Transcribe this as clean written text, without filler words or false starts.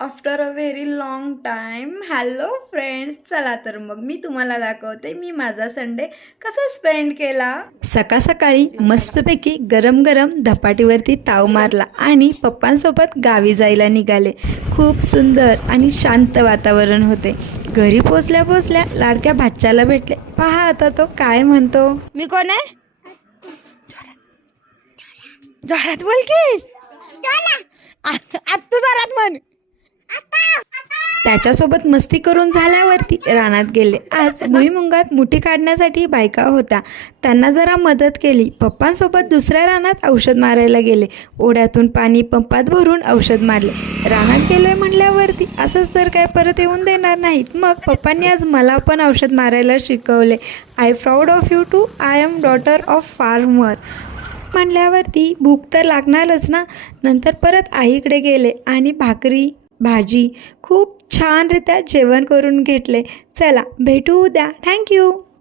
After a very long time. Hello friends, चला तर मग मी तुम्हाला दाखवते मी माझा संडे कसा स्पेंड केला. सकाळ सकाळी मस्तपैकी गरम गरम धपाटीवरती ताव मारला आणि पप्पांसोबत गावी जायला निघाले. खूप सुंदर आणि शांत वातावरण होते. घरी पोचल्या पोचल्या लाडक्या भाच्याला भेटले. पहा आता तो काय म्हणतो. मी कोण आहे? जोरात बोल की. तू जोरात म्हण. त्याच्यासोबत मस्ती करून झाल्यावरती रानात गेले. आज भुईमुगात मुठी काढण्यासाठी बायका होत्या, त्यांना जरा मदत केली. पप्पांसोबत दुसऱ्या रानात औषध मारायला गेले. ओढ्यातून पाणी पंपात भरून औषध मारले. रानात गेलोय म्हणल्यावरती असंच तर काय परत येऊन देणार नाहीत. मग पप्पांनी आज मला पण औषध मारायला शिकवले. I proud of you too. I am daughter of farmer म्हणल्यावरती भूक तर लागणारच ना. नंतर परत आईकडे गेले आणि भाकरी भाजी खूप छानरित्या जेवण करून घेतले. चला भेटू उद्या. थँक्यू.